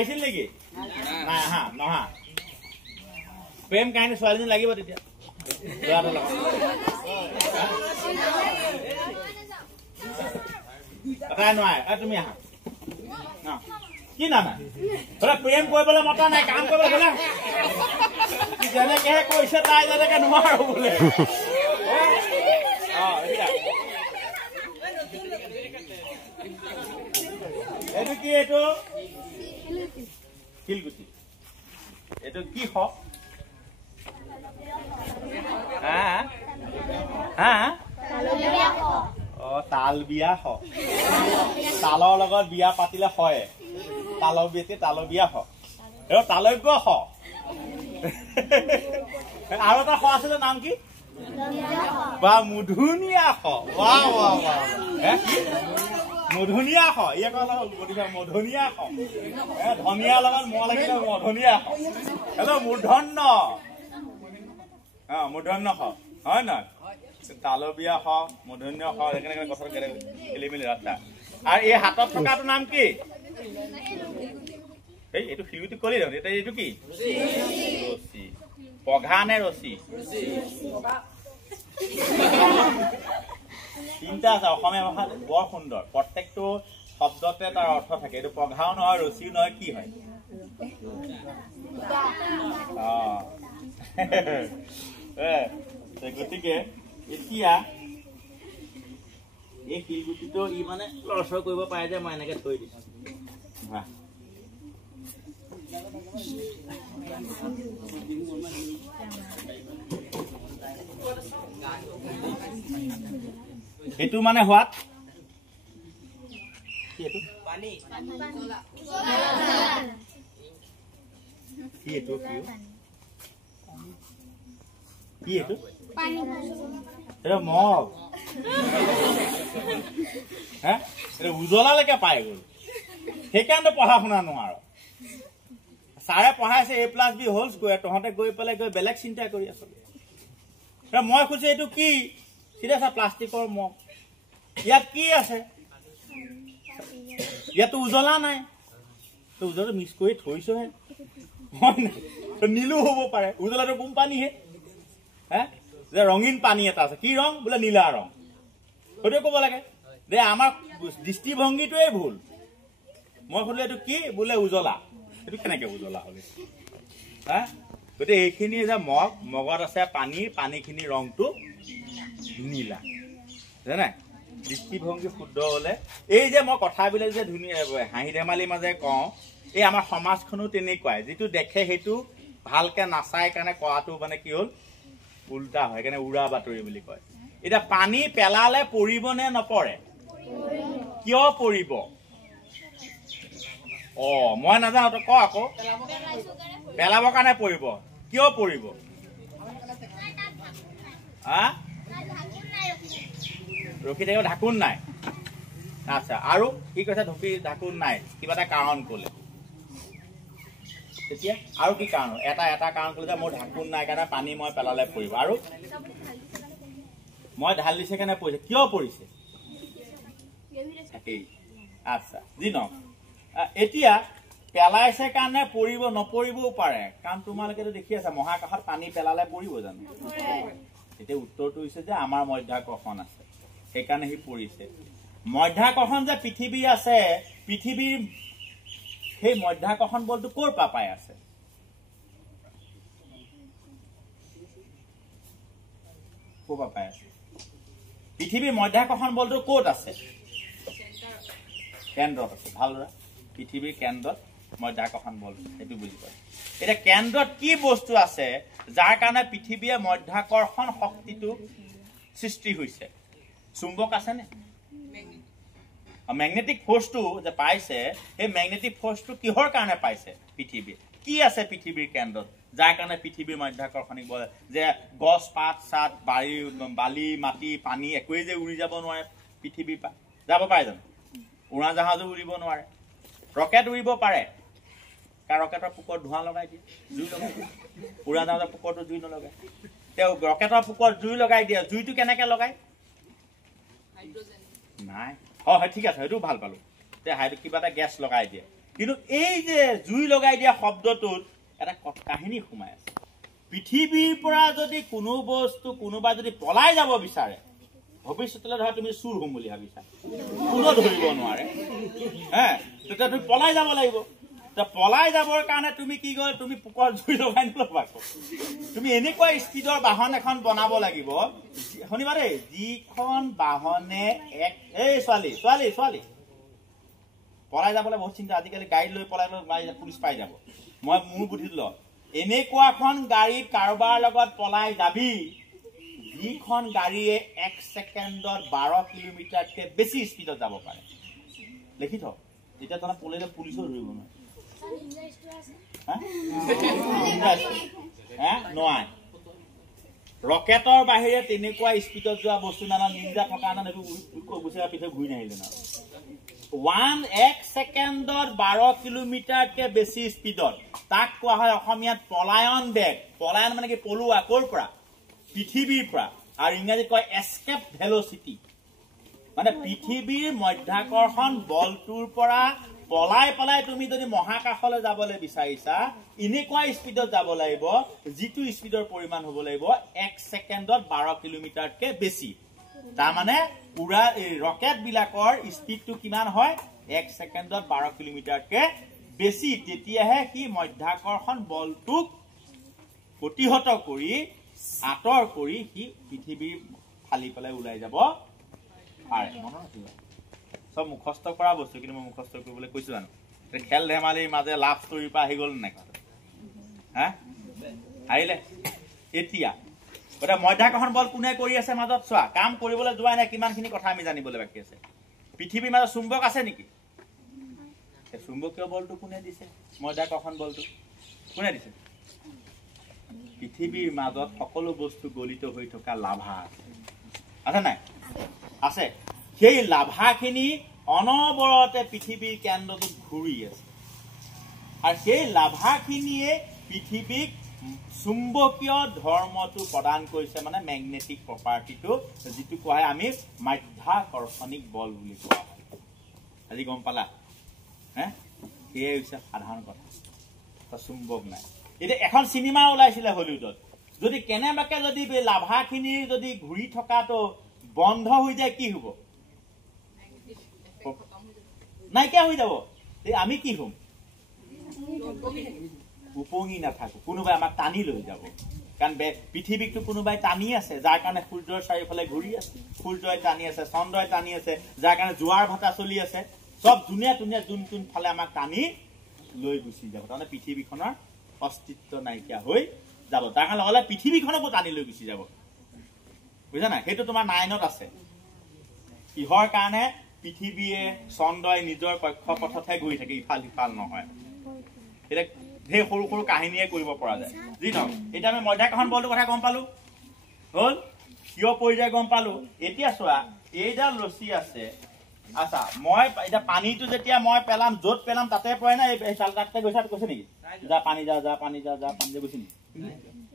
আহিছিল নেকি নাই হা নহা প্ৰেম কাহিনী ছোৱালীজনী লাগিব তেতিয়া তাই নোৱাৰে তুমি আহা কি নানা প্ৰেম কৰিবলৈ মতা নাই কাম কৰিবলৈ যেনেকেহে কৈছে তাই যেনেকে নোৱাৰো বোলে এইটো কি এইটো শিলগুটি এইটো কি হক তাল বিয়া হক তালৰ লগত বিয়া পাতিলে হয় তালৰ বিয়া হক এইটো তালজ্ঞ হক আৰু এটা হ আছিলে নাম কি বা মুধুনীয়া হ মধুনীয়া হ ইয়াক মধুনীয়া হ ধনিয়া লগত ম লাগিলে মধুনীয়া হ হেল্ল' মূৰ্ধন্য মূৰ্ধন্য হ হয় নহয় তালবিয়া হ মধুন্য হ একেলগে কথা খেলি মেলি ৰাস্তা আৰু এই হাতত থকাটো নাম কি এইটো শিলগুটি কলি দেখোন এতিয়া এইটো কি ৰছী পঘা নে ৰছী তিনিটা আছে অসমীয়া ভাষাত বৰ সুন্দৰ প্ৰত্যেকটো শব্দতে তাৰ অৰ্থ থাকে এইটো পঘাও নহয় ৰছীও নহয় কি হয় গতিকে এতিয়া এই শিলগুটিটো ই মানে লৰচৰ কৰিব পাৰে যে মই এনেকে থৈ দিছো এইটো মানে হোৱাত কি এইটো কি এইটো কি এইটো এটা মগ হ্যাঁ এটা উজ্বলালৈকে পাই গ'ল সেইকাৰণে পঢ়া শুনা নোৱাৰো ছাৰে পঢ়াইছে A+B হোল স্কোয়াৰ তহঁতে গৈ পেলাই গৈ বেলেগ চিন্তা কৰি আছ মই খুঁজে এইটো কি সিধা চা প্লাষ্টিকৰ মগ ইয়াত কি আছে ইয়াতো উজ্বলা নাই তো উজ্বলা মিক্স কৰি থৈছহে নীলো হ'ব পাৰে উজ্বলাটো কোম্পানীহে হ্যাঁ যে ৰঙীন পানী এটা আছে কি ৰং বোলে নীলা ৰং সেইটো ক'ব লাগে যে আমাৰ দৃষ্টিভংগীটোৱে ভুল মই সুধিলে এইটো কি বোলে উজ্বলা এইটো কেনেকে উজ্বলা হবে হ্যাঁ গতিকে এইখিনি যে মগত আছে পানীখিনি ৰংটো নীলা জানে দৃষ্টিভংগী শুদ্ধ হলে এই যে মই কথাবিলাক যে ধুনীয়া হাঁহি ধেমালিৰ মাজে কওঁ এই আমাৰ সমাজখনো তেনেকুৱাই যিটো দেখে সেইটো ভালকে নাচাই কাৰণে কোৱাটো মানে কি হ'ল উল্টা হয় কাৰণে উৰা বাতৰি বুলি কয় এটা পানী পেলালে পৰিব নে নপৰে কিয় পৰিব মই নাজানো তো ক আকৌ পেলাবৰ কাৰণে পৰিব কিয় পৰিব ৰখি থাকিব ঢাকুন নাই আচ্ছা আৰু কি কৈছে ঢাকুন নাই কিবা এটা কাৰণ ক'লে তেতিয়া আৰু কি কাৰণ এটা কাৰণ ক'লে যে মোৰ ঢাকুন নাই কাৰণে পানী মই পেলালে পৰিব আৰু মই ঢাল দিছে কাৰণে পৰিছে কিয় পৰিছে আচ্ছা জি ন এতিয়া পেলাইছে কাৰণে পৰিব নপৰিবও পাৰে কাৰণ তোমালোকেতো দেখি আছা মহাকাশত পানী পেলালে পৰিব জানো এতিয়া উত্তৰটো হৈছে যে আমাৰ মধ্যাকৰ্ষণ আছে সেইকাৰণে সি পৰিছে মধ্যাকৰ্ষণ যে পৃথিৱী আছে পৃথিৱীৰ সেই মধ্যাকৰ্ষণ বলটো ক'ৰ পৰা পাই আছে ক'ৰ পৰা পাই আছে পৃথিৱীৰ মধ্যাকৰ্ষণ বলটো ক'ত আছে কেন্দ্ৰত আছে ভালদৰে পৃথিৱীৰ কেন্দ্ৰত মধ্যাকৰ্ষণ বল সেইটো বুজি পায় এতিয়া কেন্দ্ৰত কি বস্তু আছে যাৰ কাৰণে পৃথিৱীয়ে মধ্যাকৰ্ষণ শক্তিটো সৃষ্টি হৈছে চুম্বক আছে নে ম্যাগনেটিক ফোৰ্সটো যে পাইছে এই ম্যাগনেটিক ফোৰ্সটো কিহৰ কাৰণে পাইছে পৃথিৱী কি আছে পৃথিৱীৰ কেন্দ্ৰত যাৰ কাৰণে পৃথিৱীৰ মধ্যাকৰ্ষণিক বল যে গছ পাত সাত বালি মাটি পানী একোৱে যে উৰি যাব নোৱাৰে পৃথিৱীৰ পৰা যাব পাৰে জানো উৰা জাহাজো উৰিব নোৱাৰে ৰকেট উৰিব পাৰে কাৰণ ৰকেটৰ পোকত ধোঁৱা লগাই দিয়ে জুই লগাই দিয়ে উৰা জাহাজৰ পোকৰটো জুই নলগায় তেওঁ ৰকেটৰ পোকত জুই লগাই দিয়ে জুইটো কেনেকে লগায় হাইড্ৰোজেন নাই হয় ঠিক আছে সেইটো ভাল পালো তে কিবা এটা গেছ লগাই দিয়ে কিন্তু এই যে জুই লগাই দিয়া শব্দটোত এটা কাহিনী সোমাই আছে পৃথিৱীৰ পৰা যদি কোনো বস্তু কোনোবা যদি পলাই যাব বিচাৰে ভৱিষ্যতলৈ ধৰা তুমি চুৰ হ'ম বুলি ভাবিছা কোনো ধৰিব নোৱাৰে তেতিয়া তুমি পলাই যাব লাগিব পলাই যাবৰ কাৰণে তুমি কি কয় তুমি পোকৰ জুই লগাই নল'বা তুমি এনেকুৱা স্পীডৰ বাহন এখন বনাব লাগিব শুনিবা দেই যিখন বাহনে এই ছোৱালী ছোৱালী ছোৱালী পলাই যাবলৈ বহুত চিন্তা আজিকালি গাড়ী লৈ পলাই পুলিচ পাই যাব মই মোৰ বুদ্ধিত ল এনেকুৱা এখন গাড়ী কাৰোবাৰ লগত পলাই যাবি যিখন গাড়ীয়ে 1 ছেকেণ্ডত 12 কিলোমিটাৰতকৈ বেছি স্পীডত যাব পাৰে লিখি থ এতিয়া তহঁত পলাইলে পুলিচো ধৰিব নোৱাৰে নোৱাৰে ৰকেটৰ বাহিৰে তেনেকুৱা স্পীডত যোৱা বস্তু নানা নিঞ্জা থকা গুচি পিছত ঘূৰি নাহিলে না 1 ছেকেণ্ডত 12 কিলোমিটাৰতকৈ বেছি স্পীডত তাক কোৱা হয় অসমীয়াত পলায়ন বেগ পলায়ন মানে কি পলোৱা ক'ৰ পৰা পৃথিৱীৰ পৰা আৰু ইংৰাজীত কয় এস্কেপ ভেলোচিটি মানে পৃথিৱীৰ মধ্যাকৰ্ষণ বলটোৰ পৰা পলাই পলাই তুমি যদি মহাকাশলৈ যাবলৈ বিচাৰিছা এনেকুৱা স্পীডত যাব লাগিব যিটো স্পীডৰ পৰিমাণ হ'ব লাগিব 1 ছেকেণ্ডত 12 কিলোমিটাৰতকৈ বেছি তাৰমানে পুৰা এই ৰকেট বিলাকৰ স্পীডটো কিমান হয় 1 ছেকেণ্ডত 12 কিলোমিটাৰতকৈ বেছি তেতিয়াহে সি মধ্যাকৰ্ষণ বলটোক প্ৰতিহত কৰি আঁতৰ কৰি সি পৃথিৱীৰ ফালি পেলাই ওলাই যাব পাৰে মনত ৰাখিব সব মুখস্থ কৰা বস্তু কিন্তু মই মুখস্থ কৰিবলৈ কৈছো জানো খেল ধেমালিৰ মাজে লাভ ষ্টৰীৰ পৰা আহি গ'ল নাই আহিলে এতিয়া গতিকে মধ্যাকৰ্ষণ বল কোনে কৰি আছে মাজত চোৱা কাম কৰিবলৈ যোৱা নাই কিমানখিনি কথা আমি জানিবলৈ বাকী আছে পৃথিৱীৰ মাজত চুম্বক আছে নেকি চুম্বকীয় বলটো কোনে দিছে মধ্যাকৰ্ষণ বলটো কোনে দিছে পৃথিৱীৰ মাজত সকলো বস্তু গলিত হৈ থকা লাভা আছে নাই আছে সেই লাভাখিনি অনবৰতে পৃথিৱীৰ কেন্দ্ৰটোত ঘূৰি আছে আৰু সেই লাভাখিনিয়ে পৃথিৱীক চুম্বকীয় ধৰ্মটো প্ৰদান কৰিছে মানে মেগনেটিক প্ৰপাৰ্টিটো যিটো কোৱা হয় আমি মাধ্যাকৰ্ষণিক বল বুলি কোৱা হয় আজি গম পালা সেয়াই হৈছে সাধাৰণ কথা চুম্বক নাই এতিয়া এখন চিনেমা ওলাইছিলে হলিউডত যদি কেনেবাকে যদি লাভাখিনিৰ যদি ঘূৰি থকাটো বন্ধ হৈ যায় কি হ'ব নাইকিয়া হৈ যাব আমি কি হ'ম উপঙি নাথাকো কোনোবাই আমাক টানি লৈ যাব কাৰণ পৃথিৱীকটো কোনোবাই টানি আছে যাৰ কাৰণে সূৰ্যৰ চাৰিওফালে ঘূৰি আছে সূৰ্যই টানি আছে চন্দ্ৰই টানি আছে যাৰ কাৰণে জোৱাৰ ভাটা চলি আছে সব ধুনীয়া ধুনীয়া যোন ফালে আমাক টানি লৈ গুচি যাব তাৰমানে পৃথিৱীখনৰ অস্তিত্ব নাইকিয়া হৈ যাব তাৰ কাৰণে লগে পৃথিৱীখনকো টানি লৈ গুচি যাব বুজা নাই সেইটো তোমাৰ 9ত আছে কিহৰ কাৰণে পৃথিৱীয়ে চন্দ্ৰই নিজৰ কক্ষপথতহে ঘূৰি থাকে ইফাল সিফাল নহয় এটা ঢেৰ সৰু সৰু কাহিনীয়ে কৰিব পৰা যায় যি নহওক এতিয়া আমি মধ্যাকৰ্ষণ বলটোৰ কথা গম পালো হ'ল কিয় পৰি যায় গম পালো এতিয়া চোৱা এইডাল ৰছী আছে আচ্ছা মই এতিয়া পানীটো যেতিয়া মই পেলাম য'ত পেলাম তাতে পৰে না এই তাতে গৈছে নেকি যা পানী যা যা পানী যা যা পানী যা গৈছে নেকি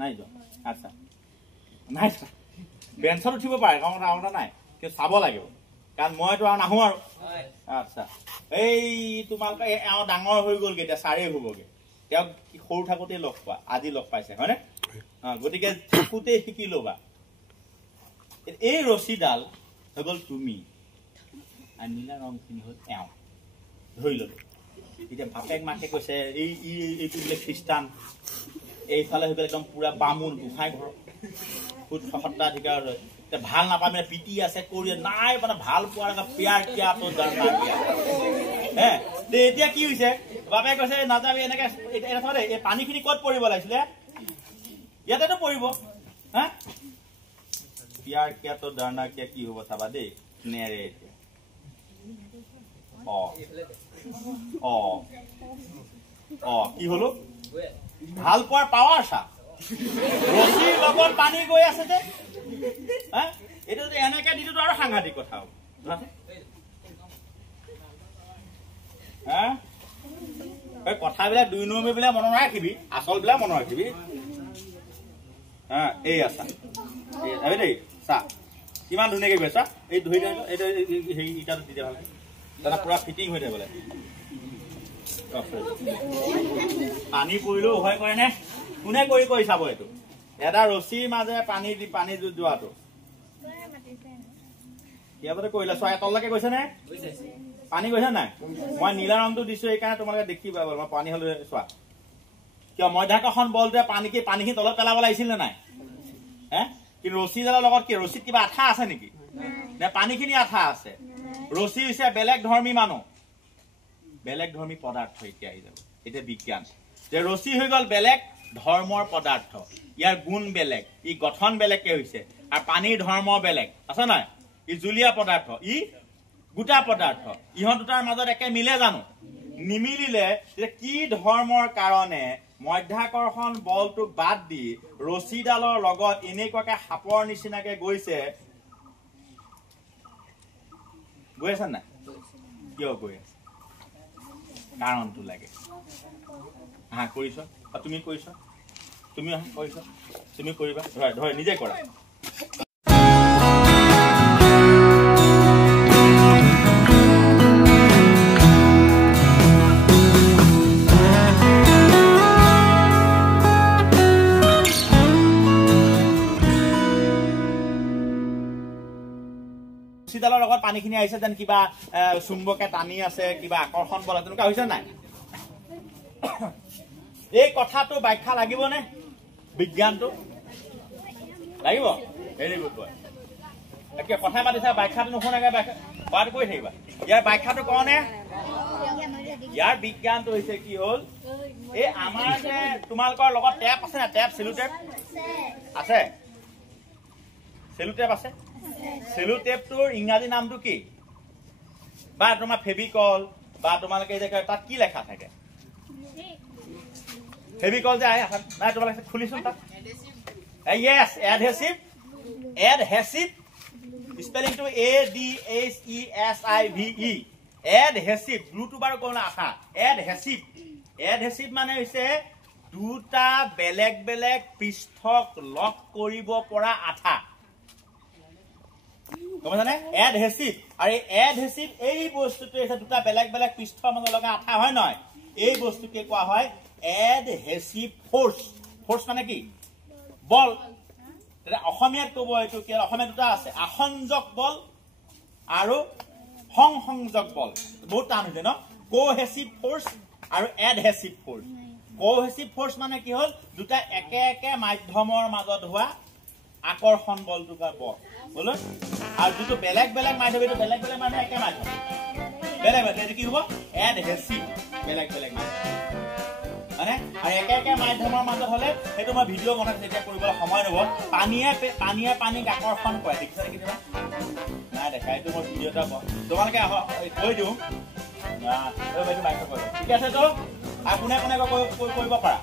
নাই যোৱা আচ্ছা নাই বেঞ্চত উঠিব পাৰে কথা নাই কিন্তু চাব লাগিব কাৰণ মইতো আৰু নাহো আৰু আচ্ছা এই তোমালোকে এওঁ ডাঙৰ হৈ গ'লগে এতিয়া 4 হ'বগে তেওঁক সৰু থাকোঁতে লগ পোৱা আজি লগ পাইছে হয়নে গতিকে থাকোঁতে শিকি ল'বা এই ৰছীডাল হৈ গ'ল তুমি আৰু নীলা ৰংখিনি হ'ল এওঁ ধৰি ল'লো এতিয়া বাপেক মাকে কৈছে এইটো বোলে খ্ৰীষ্টান এইফালে হৈ গ'ল একদম পুৰা বামুণ গোসাঁই ঘৰ সত্ৰাধিকাৰ হয় ভাল নাপায় মানে পিটি আছে কৰি নাই মানে ভাল পোৱাৰ পিয়াৰ কিয়া তো এতিয়া কি হৈছে বাপে কৈছে নাযাবি এনেকে এই পানীখিনি ক'ত পৰিব লাগিছিলে ইয়াতেতো পৰিব হা পিয়াৰ কিয়া তো ডাৰনা কিয়া কি হ'ব চাবা দেই নেৰে এতিয়া কি হলো ভাল পোৱাৰ পাৱাৰ চা ৰছীৰ লগত পানী গৈ আছে যে এইটো যদি এনেকে দিটো আৰু সাংঘাতিক কথা হ'ব কথাবিলাক 2 নম্বৰ বিলাক মনত ৰাখিবি আচল বিলাক মনত ৰাখিবি এই আছা দেই চা কিমান ধুনীয়াকে গৈ চা এই ধৰি এইটো হেৰি ইটাটো দি দিয়া ভাল দাদা পুৰা ফিটিং হৈ থাকিব লাগে পানী পৰিলেও ভয় কৰে নে? কোনে কৰি চাব এইটো? এটা ৰছীৰ মাজে পানী যোৱাটো ইয়াতে কৰিলে চোৱা তললৈকে গৈছে নে? পানী গৈছে নাই? মই নীলা ৰংটো দিছো এইকাৰণে তোমালোকে দেখিবা মই পানী হলে চোৱা কিয় মধ্যাকৰ্ষণ বলটোৱে পানীখিনি তলত পেলাব লাগিছিল নে নাই? কিন্তু ৰছীডালৰ লগত কি ৰছীত কিবা আঠা আছে নেকি? নে পানীখিনি আঠা আছে? ৰছী হৈছে বেলেগ ধৰ্মী মানুহ, বেলেগ ধৰ্মী পদাৰ্থ। এতিয়া আহি যাব এতিয়া বিজ্ঞান যে ৰছী হৈ গল বেলেগ ধৰ্মৰ পদাৰ্থ, ইয়াৰ গুণ বেলেগ, ই গঠন বেলেগকে হৈছে, আৰু পানীৰ ধৰ্ম বেলেগ আছে নাই? ই জুলীয়া পদাৰ্থ, ই গোটা পদাৰ্থ। ইহঁত দুটাৰ মাজত একে মিলে জানো? নিমিলিলে যে কি ধৰ্মৰ কাৰণে মধ্যাকৰ্ষণ বলটো বাদ দি ৰছীডালৰ লগত এনেকুৱাকে সাপৰ নিচিনাকে গৈছে? গৈ আছে নাই? কিয় গৈ আছে? কাৰণটো লাগে। কৰিছ তুমি কৰিছ, তুমি কৰিছ, তুমি কৰিবা, ধৰা নিজে কৰা। ৰছীডালৰ লগত পানীখিনি আহিছে যেন কিবা চুম্বকে টানি আছে, কিবা আকৰ্ষণ বল তেনেকুৱা হৈছে নাই? এই কথাটো ব্যাখ্যা লাগিবনে? বিজ্ঞানটো লাগিব? Very good boy. এতিয়া কথা পাতিছা ব্যাখ্যাটো নুশুনাকে বাদ কৰি থাকিবা। ইয়াৰ ব্যাখ্যাটো কওনে? ইয়াৰ বিজ্ঞানটো হৈছে কি হল, এই আমাৰ যে তোমালোকৰ লগত টেপ আছে না? টেপ চেলু টেপ আছে? চেলু টেপ আছে? চেলু টেপটোৰ ইংৰাজী নামটো কি? বা তোমাৰ ফেভিকল বা তোমালোকে যে তাত কি লেখা থাকে? ফেভিকল যে আহে নাই তোমালোকে খুলিছোন তাত। ইয়েছ, এডহেচিভ। এডহেচিভ স্পেলিংটো ADHESIVE। এডহেচিভ। গ্লুটো বাৰু কোন আঠা? এডহেচিভ। এডহেচিভ মানে হৈছে দুটা বেলেগ বেলেগ পৃষ্ঠক লক কৰিব পৰা আঠা। গমছানে? এডহেচিভ। আৰু এডহেচিভ এই বস্তুটো হৈছে দুটা বেলেগ বেলেগ পৃষ্ঠৰ মাজত লগা আঠা হয় নহয়? এই বস্তুকে কোৱা হয় এডহেচিভ ফোৰ্স। ফোৰ্স মানে কি? বল। অসমীয়াত কব এইটো কি? অসমীয়া দুটা আছে, আসঞ্জক বল আৰু সংসংযোগ বল। বহুত টান হৈছে ন? কোহেচিভ ফোৰ্স আৰু এডহেচিভ ফোৰ্স। কোহেচিভ ফোৰ্স মানে কি হল? দুটা একে একে মাধ্যমৰ মাজত হোৱা আকৰ্ষণ বলটো বা বল বোলো। আৰু যিটো বেলেগ বেলেগ মাধ্যম, এইটো বেলেগ বেলেগ মানে একে মাধ্যম বেলেগ বেলেগ, এইটো কি হব? এডহেচিভ। বেলেগ বেলেগ মাধ্যম মানে আৰু একে একে মাধ্যমৰ মাজত হলে সেইটো মই ভিডিঅ' বনাইছো, এতিয়া কৰিবলৈ সময় নহব। পানীয়ে পানীক আকৰ্ষণ কৰে, দেখিছা কেতিয়াবা? নাই দেখা, এইটো মই ভিডিঅ' এটা তোমালোকে কৈ দিওঁ। ঠিক আছে তো? আৰু কোনে কোনে কৰিব পাৰা?